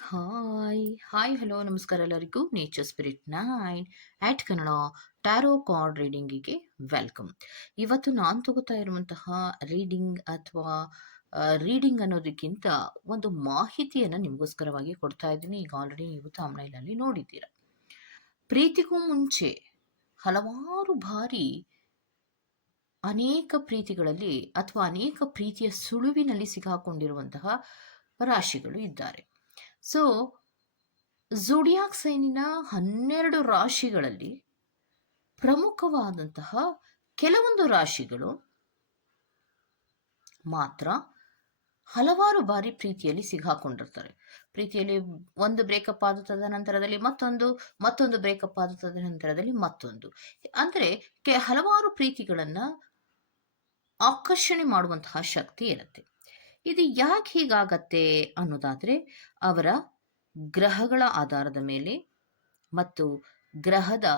Hi hi hello ನಮಸ್ಕಾರ ಎಲ್ಲರಿಗೂ. Nature spirit nine at Kannada tarot card ರೀಡಿಂಗಿಗೆ welcome ಇವತ್ತು ನಾನು ತಗೋತಾ ಇರುವಂತಹ ರೀಡಿಂಗ್ ಅಥವಾ ರೀಡಿಂಗ್ ಅನ್ನೋದಕ್ಕಿಂತ ಒಂದು ಮಾಹಿತಿಯನ್ನು ನಿಮಗೋಸ್ಕರವಾಗಿ ಕೊಡ್ತಾ ಇದ್ದೀನಿ. ಈಗ ಆಲ್ರೆಡಿ ನೀವು ತಮಿಳಲ್ಲಿ ನೋಡಿದ್ದೀರ. ಪ್ರೀತಿಗೂ ಮುಂಚೆ ಹಲವಾರು ಬಾರಿ ಅನೇಕ ಪ್ರೀತಿಗಳಲ್ಲಿ ಅಥವಾ ಅನೇಕ ಪ್ರೀತಿಯ ಸುಳುವಿನಲ್ಲಿ ಸಿಗಾಕೊಂಡಿರುವಂತಹ ರಾಶಿಗಳು ಇದ್ದಾರೆ. ಸೊ ಝುಡಿಯಾಕ್ ಸೈನಿನ ಹನ್ನೆರಡು ರಾಶಿಗಳಲ್ಲಿ ಪ್ರಮುಖವಾದಂತಹ ಕೆಲವೊಂದು ರಾಶಿಗಳು ಮಾತ್ರ ಹಲವಾರು ಬಾರಿ ಪ್ರೀತಿಯಲ್ಲಿ ಸಿಗಾಕೊಂಡಿರ್ತಾರೆ ಪ್ರೀತಿಯಲ್ಲಿ ಒಂದು ಬ್ರೇಕಪ್ ಆದ ತದನಂತರದಲ್ಲಿ ಮತ್ತೊಂದು ಮತ್ತೊಂದು ಬ್ರೇಕಪ್ ಆದ ತದನಂತರದಲ್ಲಿ ಮತ್ತೊಂದು. ಅಂದರೆ ಕೆ, ಹಲವಾರು ಪ್ರೀತಿಗಳನ್ನು ಆಕರ್ಷಣೆ ಮಾಡುವಂತಹ ಶಕ್ತಿ ಇರುತ್ತೆ. ಇದು ಯಾಕೆ ಹೀಗಾಗತ್ತೆ ಅನ್ನೋದಾದರೆ, ಅವರ ಗ್ರಹಗಳ ಆಧಾರದ ಮೇಲೆ ಮತ್ತು ಗ್ರಹದ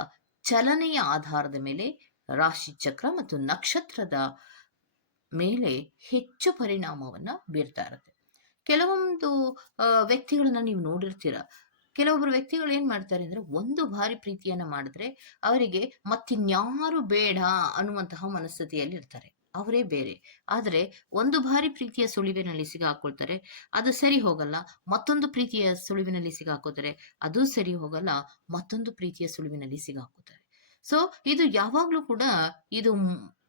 ಚಲನೆಯ ಆಧಾರದ ಮೇಲೆ ರಾಶಿ ಚಕ್ರ ಮತ್ತು ನಕ್ಷತ್ರದ ಮೇಲೆ ಹೆಚ್ಚು ಪರಿಣಾಮವನ್ನು ಬೀರ್ತಾ ಇರುತ್ತೆ. ಕೆಲವೊಂದು ವ್ಯಕ್ತಿಗಳನ್ನ ನೀವು ನೋಡಿರ್ತೀರ. ಕೆಲವೊಬ್ಬರು ವ್ಯಕ್ತಿಗಳು ಏನು ಮಾಡ್ತಾರೆ ಅಂದರೆ, ಒಂದು ಬಾರಿ ಪ್ರೀತಿಯನ್ನು ಮಾಡಿದ್ರೆ ಅವರಿಗೆ ಮತ್ತಿನ್ಯಾರು ಬೇಡ ಅನ್ನುವಂತಹ ಮನಸ್ಥಿತಿಯಲ್ಲಿ ಇರ್ತಾರೆ ಅವರೇ ಬೇರೆ. ಆದರೆ ಒಂದು ಬಾರಿ ಪ್ರೀತಿಯ ಸುಳಿವಿನಲ್ಲಿ ಸಿಗಾಕೊಳ್ತಾರೆ, ಅದು ಸರಿ ಹೋಗಲ್ಲ. ಮತ್ತೊಂದು ಪ್ರೀತಿಯ ಸುಳಿವಿನಲ್ಲಿ ಸಿಗಾಕೋತಾರೆ ಅದು ಸರಿ ಹೋಗಲ್ಲ. ಮತ್ತೊಂದು ಪ್ರೀತಿಯ ಸುಳಿವಿನಲ್ಲಿ ಸಿಗಾಕೋತಾರೆ ಸೊ ಇದು ಯಾವಾಗಲೂ ಕೂಡ ಇದು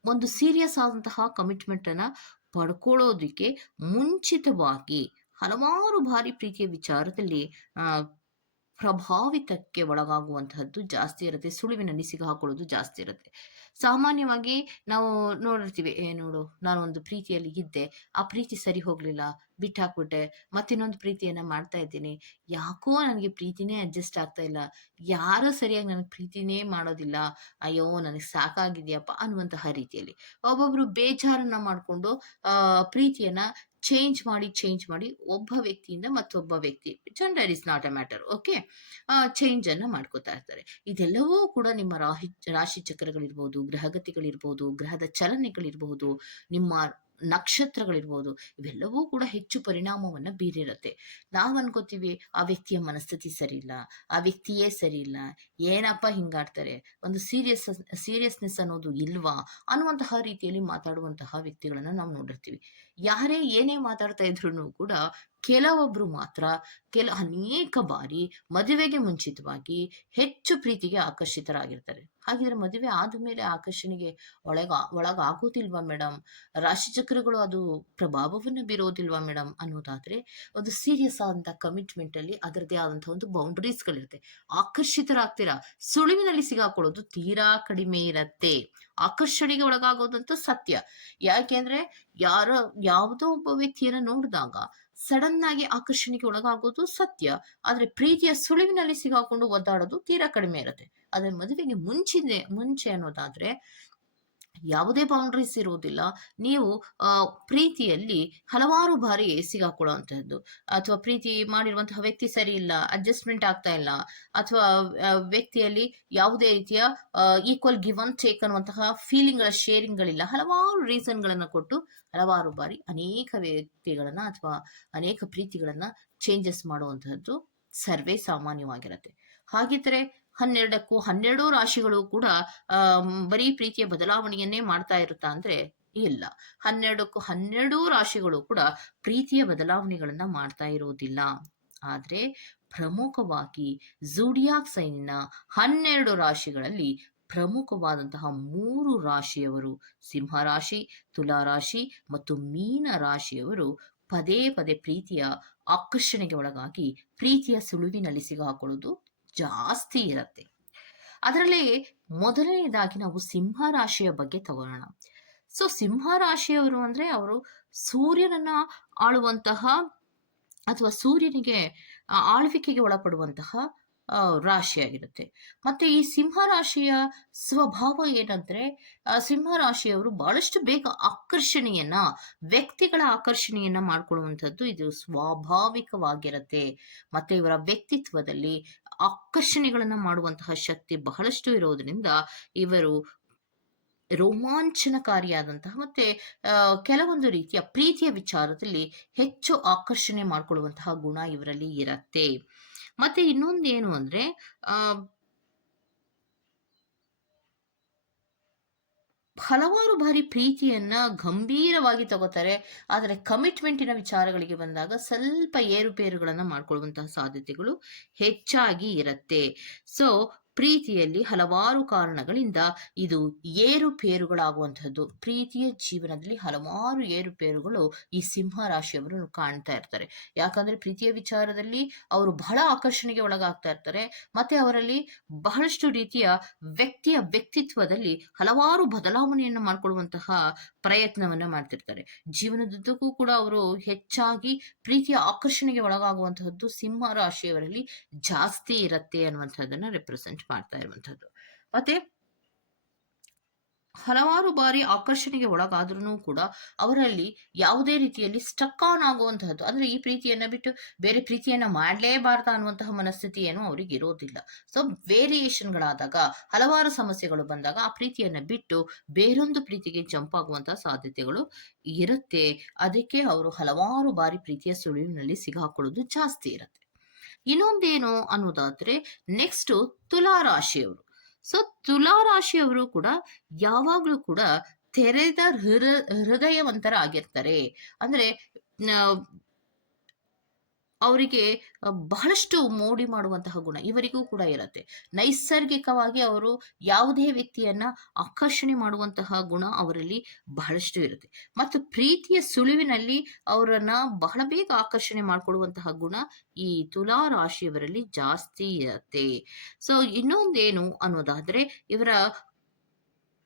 ಒಂದು ಸೀರಿಯಸ್ ಆದಂತಹ ಕಮಿಟ್ಮೆಂಟ್ ಅನ್ನ ಪಡ್ಕೊಳ್ಳೋದಕ್ಕೆ ಮುಂಚಿತವಾಗಿ ಹಲವಾರು ಬಾರಿ ಪ್ರೀತಿಯ ವಿಚಾರದಲ್ಲಿ ಪ್ರಭಾವಿತಕ್ಕೆ ಒಳಗಾಗುವಂತಹದ್ದು ಜಾಸ್ತಿ ಇರುತ್ತೆ. ಸುಳಿವಿನಲ್ಲಿ ಸಿಗಾಕೊಳ್ಳೋದು ಜಾಸ್ತಿ ಇರುತ್ತೆ. ಸಾಮಾನ್ಯವಾಗಿ ನಾವು ನೋಡಿರ್ತೀವಿ, ಏ ನೋಡು ನಾನು ಒಂದು ಪ್ರೀತಿಯಲ್ಲಿ ಇದ್ದೆ, ಆ ಪ್ರೀತಿ ಸರಿ ಹೋಗಲಿಲ್ಲ ಬಿಟ್ಟು ಹಾಕ್ಬಿಟ್ಟೆ ಮತ್ತಿನ್ನೊಂದು ಪ್ರೀತಿಯನ್ನ ಮಾಡ್ತಾ ಇದ್ದೀನಿ. ಯಾಕೋ ನನಗೆ ಪ್ರೀತಿನೇ ಅಡ್ಜಸ್ಟ್ ಆಗ್ತಾ ಇಲ್ಲ. ಯಾರು ಸರಿಯಾಗಿ ನನಗೆ ಪ್ರೀತಿನೇ ಮಾಡೋದಿಲ್ಲ. ಅಯ್ಯೋ, ನನಗೆ ಸಾಕಾಗಿದೆಯಪ್ಪ, ಅನ್ನುವಂತಹ ರೀತಿಯಲ್ಲಿ. ಒಬ್ಬೊಬ್ರು ಬೇಜಾರನ್ನ ಮಾಡಿಕೊಂಡು ಪ್ರೀತಿಯನ್ನು ಚೇಂಜ್ ಮಾಡಿ ಚೇಂಜ್ ಮಾಡಿ ಒಬ್ಬ ವ್ಯಕ್ತಿಯಿಂದ ಮತ್ತೊಬ್ಬ ವ್ಯಕ್ತಿ. Gender is not a matter okay change ಅನ್ನು ಮಾಡ್ಕೋತಾ ಇರ್ತಾರೆ. ಇದೆಲ್ಲವೂ ಕೂಡ ನಿಮ್ಮ ರಾಶಿ ರಾಶಿ ಚಕ್ರಗಳಿರ್ಬೋದು, ಗ್ರಹಗತಿಗಳಿರ್ಬೋದು, ಗ್ರಹದ ಚಲನೆಗಳಿರ್ಬೋದು, ನಿಮ್ಮ ನಕ್ಷತ್ರಗಳಿರ್ಬೋದು, ಇವೆಲ್ಲವೂ ಕೂಡ ಹೆಚ್ಚು ಪರಿಣಾಮವನ್ನು ಬೀರಿರುತ್ತೆ. ನಾವು ಅನ್ಕೋತೀವಿ, ಆ ವ್ಯಕ್ತಿಯ ಮನಸ್ಥಿತಿ ಸರಿ ಇಲ್ಲ ಆ ವ್ಯಕ್ತಿಯೇ ಸರಿ ಇಲ್ಲ ಏನಪ್ಪ ಹಿಂಗಾಡ್ತಾರೆ, ಒಂದು ಸೀರಿಯಸ್, ಸೀರಿಯಸ್ನೆಸ್ ಅನ್ನೋದು ಇಲ್ವಾ ಅನ್ನುವಂತಹ ರೀತಿಯಲ್ಲಿ ಮಾತಾಡುವಂತಹ ವ್ಯಕ್ತಿಗಳನ್ನು ನಾವು ನೋಡಿರ್ತೀವಿ. ಯಾರೇ ಏನೇ ಮಾತಾಡ್ತಾ ಇದ್ರು ಕೂಡ ಕೆಲವೊಬ್ರು ಮಾತ್ರ ಕೆಲ ಅನೇಕ ಬಾರಿ ಮದುವೆಗೆ ಮುಂಚಿತವಾಗಿ ಹೆಚ್ಚು ಪ್ರೀತಿಗೆ ಆಕರ್ಷಿತರಾಗಿರ್ತಾರೆ. ಹಾಗಿದ್ರೆ ಮದುವೆ ಆದ ಮೇಲೆ ಆಕರ್ಷಣೆಗೆ ಒಳಗ ಒಳಗಾಗೋದಿಲ್ವಾ ಮೇಡಮ್ ರಾಶಿಚಕ್ರಗಳು ಅದು ಪ್ರಭಾವವನ್ನು ಬೀರೋದಿಲ್ವಾ ಮೇಡಮ್ ಅನ್ನೋದಾದ್ರೆ ಒಂದು ಸೀರಿಯಸ್ ಆದಂಥ ಕಮಿಟ್ಮೆಂಟ್ ಅಲ್ಲಿ ಅದರದೇ ಆದಂತಹ ಒಂದು ಬೌಂಡ್ರೀಸ್ಗಳಿರುತ್ತೆ ಆಕರ್ಷಿತರಾಗ್ತೀರಾ? ಸುಳಿವಿನಲ್ಲಿ ಸಿಗಾಕೊಳ್ಳೋದು ತೀರಾ ಕಡಿಮೆ ಇರತ್ತೆ. ಆಕರ್ಷಣೆಗೆ ಒಳಗಾಗೋದಂತೂ ಸತ್ಯ. ಯಾಕೆಂದ್ರೆ ಯಾರ, ಯಾವುದೋ ಒಬ್ಬ ವ್ಯಕ್ತಿಯನ್ನು ನೋಡಿದಾಗ ಸಡನ್ ಆಗಿ ಆಕರ್ಷಣೆಗೆ ಒಳಗಾಗೋದು ಸತ್ಯ. ಆದ್ರೆ ಪ್ರೀತಿಯ ಸುಳಿವಿನಲ್ಲಿ ಸಿಗಾಕೊಂಡು ಒದ್ದಾಡೋದು ತೀರಾ ಕಡಿಮೆ ಇರುತ್ತೆ. ಆದ್ರೆ ಮದುವೆಗೆ ಮುಂಚಿದೆ, ಮುಂಚೆ ಅನ್ನೋದಾದ್ರೆ ಯಾವುದೇ ಬೌಂಡ್ರೀಸ್ ಇರುವುದಿಲ್ಲ. ನೀವು ಪ್ರೀತಿಯಲ್ಲಿ ಹಲವಾರು ಬಾರಿ ಸಿಗಾಕೊಳ್ಳುವಂತಹದ್ದು. ಅಥವಾ ಪ್ರೀತಿ ಮಾಡಿರುವಂತಹ ವ್ಯಕ್ತಿ ಸರಿ ಇಲ್ಲ ಅಡ್ಜಸ್ಟ್ಮೆಂಟ್ ಆಗ್ತಾ ಇಲ್ಲ, ಅಥವಾ ವ್ಯಕ್ತಿಯಲ್ಲಿ ಯಾವುದೇ ರೀತಿಯ ಈಕ್ವಲ್ ಗಿವ್ ಅನ್ ಟೇಕ್ ಅನ್ನುವಂತಹ ಫೀಲಿಂಗ್ಗಳ ಶೇರಿಂಗ್ಗಳಿಲ್ಲ ಹಲವಾರು ರೀಸನ್ಗಳನ್ನು ಕೊಟ್ಟು ಹಲವಾರು ಬಾರಿ ಅನೇಕ ವ್ಯಕ್ತಿಗಳನ್ನ ಅಥವಾ ಅನೇಕ ಪ್ರೀತಿಗಳನ್ನ ಚೇಂಜಸ್ ಮಾಡುವಂತಹದ್ದು ಸರ್ವೇ ಸಾಮಾನ್ಯವಾಗಿರುತ್ತೆ. ಹಾಗಿದ್ರೆ ಹನ್ನೆರಡಕ್ಕೂ ಹನ್ನೆರಡು ರಾಶಿಗಳು ಕೂಡ ಬರೀ ಪ್ರೀತಿಯ ಬದಲಾವಣೆಯನ್ನೇ ಮಾಡ್ತಾ ಇರುತ್ತಾ ಅಂದ್ರೆ ಇಲ್ಲ. ಹನ್ನೆರಡಕ್ಕೂ ಹನ್ನೆರಡು ರಾಶಿಗಳು ಕೂಡ ಪ್ರೀತಿಯ ಬದಲಾವಣೆಗಳನ್ನ ಮಾಡ್ತಾ ಇರುವುದಿಲ್ಲ. ಆದ್ರೆ ಪ್ರಮುಖವಾಗಿ ಝೂಡಿಯಾಕ್ ಸೈನ್ನ ಹನ್ನೆರಡು ರಾಶಿಗಳಲ್ಲಿ ಪ್ರಮುಖವಾದಂತಹ ಮೂರು ರಾಶಿಯವರು ಸಿಂಹರಾಶಿ ತುಲಾರಾಶಿ ಮತ್ತು ಮೀನ ರಾಶಿಯವರು ಪದೇ ಪದೇ ಪ್ರೀತಿಯ ಆಕರ್ಷಣೆಗೆ ಒಳಗಾಗಿ ಪ್ರೀತಿಯ ಸುಳುವಿನಲ್ಲಿ ಸಿಗಾಕೊಳ್ಳುವುದು ಜಾಸ್ತಿ ಇರುತ್ತೆ. ಅದರಲ್ಲಿ ಮೊದಲನೇದಾಗಿ ನಾವು ಸಿಂಹ ರಾಶಿಯ ಬಗ್ಗೆ ತಗೊಳ್ಳೋಣ ಸೊ ಸಿಂಹ ರಾಶಿಯವರು ಅಂದ್ರೆ ಅವರು ಸೂರ್ಯನನ್ನ ಆಳುವಂತಹ ಅಥವಾ ಸೂರ್ಯನಿಗೆ ಆಳ್ವಿಕೆಗೆ ಒಳಪಡುವಂತಹ ರಾಶಿಯಾಗಿರುತ್ತೆ ಮತ್ತೆ ಈ ಸಿಂಹ ರಾಶಿಯ ಸ್ವಭಾವ ಏನಂದ್ರೆ ಸಿಂಹ ರಾಶಿಯವರು ಬಹಳಷ್ಟು ಬೇಗ ಆಕರ್ಷಣೆಯನ್ನ, ವ್ಯಕ್ತಿಗಳ ಆಕರ್ಷಣೆಯನ್ನ ಮಾಡ್ಕೊಳ್ಳುವಂಥದ್ದು ಇದು ಸ್ವಾಭಾವಿಕವಾಗಿರುತ್ತೆ. ಮತ್ತೆ ಇವರ ವ್ಯಕ್ತಿತ್ವದಲ್ಲಿ ಆಕರ್ಷಣೆಗಳನ್ನ ಮಾಡುವಂತಹ ಶಕ್ತಿ ಬಹಳಷ್ಟು ಇರೋದ್ರಿಂದ ಇವರು ರೋಮಾಂಚನಕಾರಿಯಾದಂತಹ ಮತ್ತೆ ಕೆಲವೊಂದು ರೀತಿಯ ಪ್ರೀತಿಯ ವಿಚಾರದಲ್ಲಿ ಹೆಚ್ಚು ಆಕರ್ಷಣೆ ಮಾಡಿಕೊಳ್ಳುವಂತಹ ಗುಣ ಇವರಲ್ಲಿ ಇರತ್ತೆ. ಮತ್ತೆ ಇನ್ನೊಂದು ಏನು ಅಂದ್ರೆ ಹಲವಾರು ಬಾರಿ ಪ್ರೀತಿಯನ್ನ ಗಂಭೀರವಾಗಿ ತಗೋತಾರೆ. ಆದರೆ ಕಮಿಟ್ಮೆಂಟಿನ ವಿಚಾರಗಳಿಗೆ ಬಂದಾಗ ಸ್ವಲ್ಪ ಏರುಪೇರುಗಳನ್ನ ಮಾಡ್ಕೊಳ್ಳುವಂತಹ ಸಾಧ್ಯತೆಗಳು ಹೆಚ್ಚಾಗಿ ಇರತ್ತೆ. ಸೊ ಪ್ರೀತಿಯಲ್ಲಿ ಹಲವಾರು ಕಾರಣಗಳಿಂದ ಇದು ಏರುಪೇರುಗಳಾಗುವಂತಹದ್ದು ಪ್ರೀತಿಯ ಜೀವನದಲ್ಲಿ ಹಲವಾರು ಏರುಪೇರುಗಳು ಈ ಸಿಂಹ ರಾಶಿಯವರನ್ನು ಕಾಣ್ತಾ ಇರ್ತಾರೆ. ಯಾಕಂದ್ರೆ ಪ್ರೀತಿಯ ವಿಚಾರದಲ್ಲಿ ಅವರು ಬಹಳ ಆಕರ್ಷಣೆಗೆ ಒಳಗಾಗ್ತಾ ಇರ್ತಾರೆ. ಮತ್ತೆ ಅವರಲ್ಲಿ ಬಹಳಷ್ಟು ರೀತಿಯ ವ್ಯಕ್ತಿಯ ವ್ಯಕ್ತಿತ್ವದಲ್ಲಿ ಹಲವಾರು ಬದಲಾವಣೆಯನ್ನು ಮಾಡಿಕೊಳ್ಳುವಂತಹ ಪ್ರಯತ್ನವನ್ನ ಮಾಡ್ತಿರ್ತಾರೆ. ಜೀವನದುದ್ದಕ್ಕೂ ಕೂಡ ಅವರು ಹೆಚ್ಚಾಗಿ ಪ್ರೀತಿಯ ಆಕರ್ಷಣೆಗೆ ಒಳಗಾಗುವಂತಹದ್ದು ಸಿಂಹ ರಾಶಿಯವರಲ್ಲಿ ಜಾಸ್ತಿ ಇರತ್ತೆ ಅನ್ನುವಂಥದ್ದನ್ನ ರೆಪ್ರೆಸೆಂಟ್ ಮಾಡ್ತಾ ಇರುವಂಥದ್ದು. ಮತ್ತೆ ಹಲವಾರು ಬಾರಿ ಆಕರ್ಷಣೆಗೆ ಒಳಗಾದ್ರೂ ಕೂಡ ಅವರಲ್ಲಿ ಯಾವುದೇ ರೀತಿಯಲ್ಲಿ ಸ್ಟಕ್ ಆನ್ ಆಗುವಂತಹದ್ದು. ಅಂದ್ರೆ ಈ ಪ್ರೀತಿಯನ್ನ ಬಿಟ್ಟು ಬೇರೆ ಪ್ರೀತಿಯನ್ನ ಮಾಡಲೇಬಾರ್ದ ಅನ್ನುವಂತಹ ಮನಸ್ಥಿತಿ ಏನು ಅವರಿಗೆ ಇರೋದಿಲ್ಲ. ಸೊ ವೇರಿಯೇಷನ್ಗಳಾದಾಗ ಹಲವಾರು ಸಮಸ್ಯೆಗಳು ಬಂದಾಗ ಆ ಪ್ರೀತಿಯನ್ನ ಬಿಟ್ಟು ಬೇರೊಂದು ಪ್ರೀತಿಗೆ ಜಂಪ್ ಆಗುವಂತಹ ಸಾಧ್ಯತೆಗಳು ಇರುತ್ತೆ. ಅದಕ್ಕೆ ಅವರು ಹಲವಾರು ಬಾರಿ ಪ್ರೀತಿಯ ಸುಳಿವಿನಲ್ಲಿ ಸಿಗಾಕೊಳ್ಳೋದು ಜಾಸ್ತಿ ಇರುತ್ತೆ. ಇನ್ನೊಂದೇನು ಅನ್ನೋದಾದ್ರೆ ನೆಕ್ಸ್ಟ್ ತುಲಾ ರಾಶಿಯವರು. ಸೊ ತುಲಾ ರಾಶಿಯವರು ಕೂಡ ಯಾವಾಗಲೂ ಕೂಡ ತೆರೆದ ಹೃದಯವಂತರ ಆಗಿರ್ತಾರೆ ಅಂದ್ರೆ ಅವರಿಗೆ ಬಹಳಷ್ಟು ಮೋಡಿ ಮಾಡುವಂತಹ ಗುಣ ಇವರಿಗೂ ಕೂಡ ಇರುತ್ತೆ. ನೈಸರ್ಗಿಕವಾಗಿ ಅವರು ಯಾವುದೇ ವ್ಯಕ್ತಿಯನ್ನ ಆಕರ್ಷಣೆ ಮಾಡುವಂತಹ ಗುಣ ಅವರಲ್ಲಿ ಬಹಳಷ್ಟು ಇರುತ್ತೆ. ಮತ್ತು ಪ್ರೀತಿಯ ಸುಳಿವಿನಲ್ಲಿ ಅವರನ್ನ ಬಹಳ ಬೇಗ ಆಕರ್ಷಣೆ ಮಾಡಿಕೊಳ್ಳುವಂತಹ ಗುಣ ಈ ತುಲಾ ರಾಶಿಯವರಲ್ಲಿ ಜಾಸ್ತಿ ಇರುತ್ತೆ. ಸೊ, ಇನ್ನೊಂದೇನು ಅನ್ನೋದಾದ್ರೆ, ಇವರ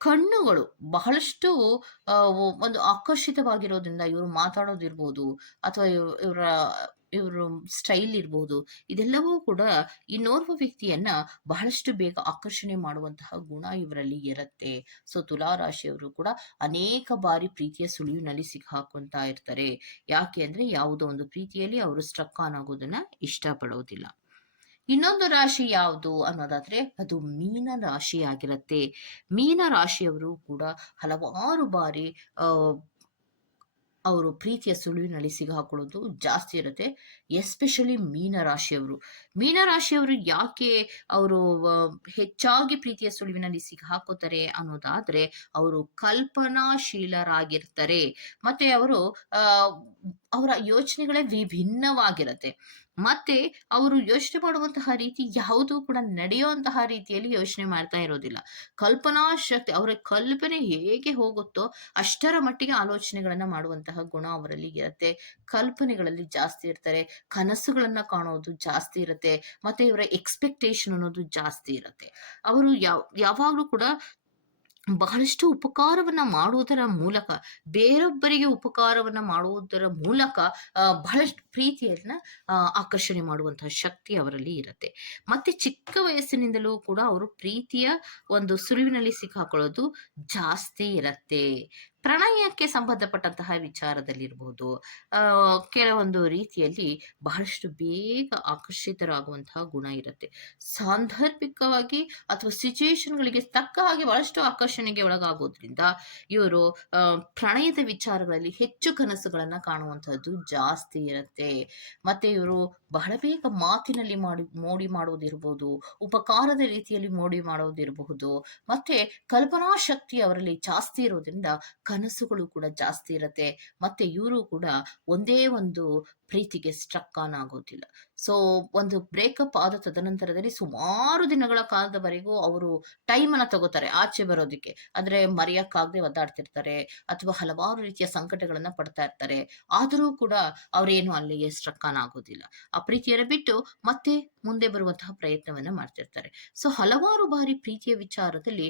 ಕಣ್ಣುಗಳು ಬಹಳಷ್ಟು ಒಂದು ಆಕರ್ಷಿತವಾಗಿರೋದ್ರಿಂದ ಇವರು ಮಾತಾಡೋದಿರ್ಬೋದು, ಅಥವಾ ಇವರ ಇವರು ಸ್ಟೈಲ್ ಇರ್ಬೋದು ಇದೆಲ್ಲವೂ ಕೂಡ ಇನ್ನೋರ್ವ ವ್ಯಕ್ತಿಯನ್ನ ಬಹಳಷ್ಟು ಬೇಗ ಆಕರ್ಷಣೆ ಮಾಡುವಂತಹ ಗುಣ ಇವರಲ್ಲಿ ಇರುತ್ತೆ. ಸೊ ತುಲಾ ರಾಶಿಯವರು ಕೂಡ ಅನೇಕ ಬಾರಿ ಪ್ರೀತಿಯ ಸುಳಿವಿನಲ್ಲಿ ಸಿಕ್ಕಾಕೊಂತ ಇರ್ತಾರೆ. ಯಾಕೆ ಅಂದ್ರೆ ಯಾವುದೋ ಒಂದು ಪ್ರೀತಿಯಲ್ಲಿ ಅವರು ಸ್ಟ್ರಕ್ ಆನ್ ಆಗೋದನ್ನ ಇಷ್ಟಪಡೋದಿಲ್ಲ. ಇನ್ನೊಂದು ರಾಶಿ ಯಾವುದು ಅನ್ನೋದಾದ್ರೆ ಅದು ಮೀನ ರಾಶಿ ಆಗಿರತ್ತೆ. ಮೀನ ರಾಶಿಯವರು ಕೂಡ ಹಲವಾರು ಬಾರಿ ಆ, ಅವರು ಪ್ರೀತಿಯ ಸುಳಿವಿನಲ್ಲಿ ಸಿಗಾಕೊಳ್ಳೋದು ಜಾಸ್ತಿ ಇರುತ್ತೆ ಎಸ್ಪೆಷಲಿ ಮೀನ ರಾಶಿಯವರು ಮೀನ ರಾಶಿಯವರು ಯಾಕೆ ಅವರು ಹೆಚ್ಚಾಗಿ ಪ್ರೀತಿಯ ಸುಳಿವಿನಲ್ಲಿ ಸಿಗಾಕೋತಾರೆ ಅನ್ನೋದಾದ್ರೆ, ಅವರು ಕಲ್ಪನಾಶೀಲರಾಗಿರ್ತಾರೆ. ಮತ್ತೆ ಅವರು ಅವರ ಯೋಚನೆಗಳೇ ವಿಭಿನ್ನವಾಗಿರತ್ತೆ. ಮತ್ತೆ ಅವರು ಯೋಚನೆ ಮಾಡುವಂತಹ ರೀತಿ ಯಾವುದು ಕೂಡ ನಡೆಯುವಂತಹ ರೀತಿಯಲ್ಲಿ ಯೋಚನೆ ಮಾಡ್ತಾ ಇರೋದಿಲ್ಲ. ಕಲ್ಪನಾ ಶಕ್ತಿ ಅವರ ಕಲ್ಪನೆ ಹೇಗೆ ಹೋಗುತ್ತೋ ಅಷ್ಟರ ಮಟ್ಟಿಗೆ ಆಲೋಚನೆಗಳನ್ನ ಮಾಡುವಂತಹ ಗುಣ ಅವರಲ್ಲಿ ಇರುತ್ತೆ. ಕಲ್ಪನೆಗಳಲ್ಲಿ ಜಾಸ್ತಿ ಇರ್ತಾರೆ, ಕನಸುಗಳನ್ನ ಕಾಣೋದು ಜಾಸ್ತಿ ಇರುತ್ತೆ, ಮತ್ತೆ ಇವರ ಎಕ್ಸ್ಪೆಕ್ಟೇಷನ್ ಅನ್ನೋದು ಜಾಸ್ತಿ ಇರುತ್ತೆ. ಅವರು ಯಾವ, ಯಾವಾಗಲೂ ಕೂಡ ಬಹಳಷ್ಟು ಉಪಕಾರವನ್ನ ಮಾಡುವುದರ ಮೂಲಕ, ಬೇರೊಬ್ಬರಿಗೆ ಉಪಕಾರವನ್ನ ಮಾಡುವುದರ ಮೂಲಕ ಬಹಳಷ್ಟು ಪ್ರೀತಿಯನ್ನ ಆಕರ್ಷಣೆ ಮಾಡುವಂತಹ ಶಕ್ತಿ ಅವರಲ್ಲಿ ಇರುತ್ತೆ. ಮತ್ತೆ ಚಿಕ್ಕ ವಯಸ್ಸಿನಿಂದಲೂ ಕೂಡ ಅವರು ಪ್ರೀತಿಯ ಒಂದು ಸುಳಿವಿನಲ್ಲಿ ಸಿಕ್ಕಾಕೊಳ್ಳೋದು ಜಾಸ್ತಿ ಇರತ್ತೆ. ಪ್ರಣಯಕ್ಕೆ ಸಂಬಂಧಪಟ್ಟಂತಹ ವಿಚಾರದಲ್ಲಿರ್ಬೋದು ಕೆಲವೊಂದು ರೀತಿಯಲ್ಲಿ ಬಹಳಷ್ಟು ಬೇಗ ಆಕರ್ಷಿತರಾಗುವಂತಹ ಗುಣ ಇರುತ್ತೆ. ಸಾಂದರ್ಭಿಕವಾಗಿ ಅಥವಾ ಸಿಚುವೇಶನ್ಗಳಿಗೆ ತಕ್ಕ ಹಾಗೆ ಬಹಳಷ್ಟು ಆಕರ್ಷಣೆಗೆ ಒಳಗಾಗೋದ್ರಿಂದ ಇವರು ಪ್ರಣಯದ ವಿಚಾರಗಳಲ್ಲಿ ಹೆಚ್ಚು ಕನಸುಗಳನ್ನ ಕಾಣುವಂತಹದ್ದು ಜಾಸ್ತಿ ಇರುತ್ತೆ. ಮತ್ತೆ ಇವರು ಬಹಳ ಬೇಗ ಮಾತಿನಲ್ಲಿ ಮಾಡಿ, ಮೋಡಿ ಮಾಡುವುದಿರಬಹುದು ಉಪಕಾರದ ರೀತಿಯಲ್ಲಿ ಮೋಡಿ ಮಾಡೋದಿರಬಹುದು ಮತ್ತೆ ಕಲ್ಪನಾ ಶಕ್ತಿ ಅವರಲ್ಲಿ ಜಾಸ್ತಿ ಇರೋದ್ರಿಂದ ಕನಸುಗಳು ಕೂಡ ಜಾಸ್ತಿ ಇರುತ್ತೆ. ಮತ್ತೆ ಇವರು ಕೂಡ ಒಂದೇ ಒಂದು ಪ್ರೀತಿಗೆ ಸ್ಟ್ರಕ್ ಆನ್ ಆಗೋದಿಲ್ಲ ಸೊ ಒಂದು ಬ್ರೇಕಪ್ ಆದ ತದನಂತರದಲ್ಲಿ ಸುಮಾರು ದಿನಗಳ ಕಾಲದವರೆಗೂ ಅವರು ಟೈಮ್ ಅನ್ನ ತಗೋತಾರೆ, ಆಚೆ ಬರೋದಕ್ಕೆ. ಅಂದ್ರೆ ಮರೆಯಕ್ಕಾಗದೆ ಒದ್ದಾಡ್ತಿರ್ತಾರೆ, ಅಥವಾ ಹಲವಾರು ರೀತಿಯ ಸಂಕಟಗಳನ್ನ ಪಡ್ತಾ ಇರ್ತಾರೆ. ಆದರೂ ಕೂಡ ಅವರೇನು ಅಲ್ಲಿಗೆ ಸ್ಟ್ರಕ್ ಆನ್ ಆಗೋದಿಲ್ಲ ಆ ಪ್ರೀತಿಯನ್ನು ಬಿಟ್ಟು ಮತ್ತೆ ಮುಂದೆ ಬರುವಂತಹ ಪ್ರಯತ್ನವನ್ನ ಮಾಡ್ತಿರ್ತಾರೆ. ಸೊ ಹಲವಾರು ಬಾರಿ ಪ್ರೀತಿಯ ವಿಚಾರದಲ್ಲಿ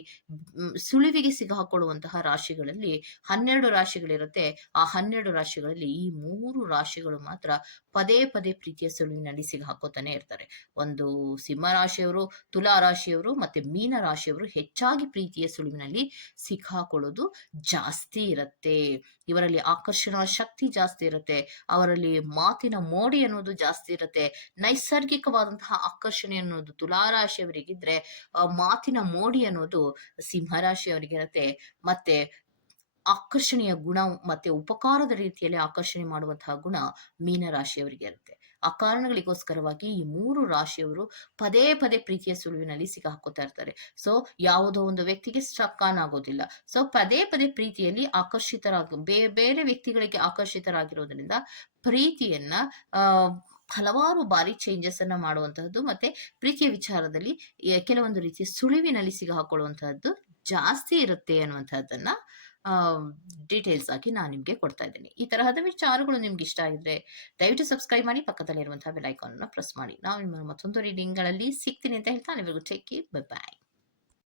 ಸುಳಿವಿಗೆ ಸಿಗಾಕೊಳ್ಳುವಂತಹ ರಾಶಿಗಳಲ್ಲಿ ಹನ್ನೆರಡು ರಾಶಿಗಳಿರುತ್ತೆ. ಆ ಹನ್ನೆರಡು ರಾಶಿಗಳಲ್ಲಿ ಈ ಮೂರು ರಾಶಿಗಳು ಮಾತ್ರ ಪದೇ ಪದೇ ಪ್ರೀತಿಯ ಸುಳಿವಿನಲ್ಲಿ ಸಿಗಾಕೋತಾನೆ ಇರ್ತಾರೆ. ಒಂದು ಸಿಂಹ ರಾಶಿಯವರು, ತುಲಾ ರಾಶಿಯವರು ಮತ್ತೆ ಮೀನ ರಾಶಿಯವರು ಹೆಚ್ಚಾಗಿ ಪ್ರೀತಿಯ ಸುಳಿವಿನಲ್ಲಿ ಸಿಕ್ಕಾಕೊಳ್ಳೋದು ಜಾಸ್ತಿ ಇರುತ್ತೆ. ಇವರಲ್ಲಿ ಆಕರ್ಷಣಾ ಶಕ್ತಿ ಜಾಸ್ತಿ ಇರುತ್ತೆ. ಅವರಲ್ಲಿ ಮಾತಿನ ಮೋಡಿ ಅನ್ನೋದು ಜಾಸ್ತಿ ಇರುತ್ತೆ. ನೈಸರ್ಗಿಕವಾದಂತಹ ಆಕರ್ಷಣೆ ಅನ್ನೋದು ತುಲಾ ರಾಶಿಯವರಿಗಿದ್ರೆ ಆ ಮಾತಿನ ಮೋಡಿ ಅನ್ನೋದು ಸಿಂಹರಾಶಿಯವರಿಗಿರುತ್ತೆ ಮತ್ತೆ ಆಕರ್ಷಣೆಯ ಗುಣ ಮತ್ತೆ ಉಪಕಾರದ ರೀತಿಯಲ್ಲಿ ಆಕರ್ಷಣೆ ಮಾಡುವಂತಹ ಗುಣ ಮೀನರಾಶಿಯವರಿಗೆ ಇರುತ್ತೆ ಆ ಕಾರಣಗಳಿಗೋಸ್ಕರವಾಗಿ ಈ ಮೂರು ರಾಶಿಯವರು ಪದೇ ಪದೇ ಪ್ರೀತಿಯ ಸುಳಿವಿನಲ್ಲಿ ಸಿಕ್ಕಾಕೋತಾ ಇರ್ತಾರೆ. ಸೊ ಯಾವುದೋ ಒಂದು ವ್ಯಕ್ತಿಗೆ ಸ್ಟಕ್ ಆನ್ ಆಗೋದಿಲ್ಲ ಸೊ ಪದೇ ಪದೇ ಪ್ರೀತಿಯಲ್ಲಿ ಆಕರ್ಷಿತರಾಗ ಬೇರೆ ವ್ಯಕ್ತಿಗಳಿಗೆ ಆಕರ್ಷಿತರಾಗಿರೋದ್ರಿಂದ ಪ್ರೀತಿಯನ್ನ ಹಲವಾರು ಬಾರಿ ಚೇಂಜಸ್ ಅನ್ನ ಮಾಡುವಂತಹದ್ದು ಮತ್ತೆ ಪ್ರೀತಿಯ ವಿಚಾರದಲ್ಲಿ ಕೆಲವೊಂದು ರೀತಿಯ ಸುಳಿವಿನಲ್ಲಿ ಸಿಗಾಕೊಳ್ಳುವಂತಹದ್ದು ಜಾಸ್ತಿ ಇರುತ್ತೆ ಅನ್ನುವಂಥದ್ದನ್ನ ಡೀಟೇಲ್ಸ್ ಆಗಿ ನಾನು ನಿಮಗೆ ಕೊಡ್ತಾ ಇದ್ದೀನಿ. ಈ ತರಹದ ವಿಚಾರಗಳು ನಿಮ್ಗೆ ಇಷ್ಟ ಆಗಿದ್ರೆ ದಯವಿಟ್ಟು ಸಬ್ಸ್ಕ್ರೈಬ್ ಮಾಡಿ ಪಕ್ಕದಲ್ಲಿರುವಂತಹ ಬೆಲ್ ಐಕಾನ್ ಪ್ರೆಸ್ ಮಾಡಿ. ನಾವು ನಿಮ್ಮ ಮತ್ತೊಂದು ರೀಡಿಂಗ್ಗಳಲ್ಲಿ ಸಿಗ್ತೀನಿ ಅಂತ ಹೇಳ್ತಾ ನಿಮಗೂ ಟೇಕ್ ಬಾಯ್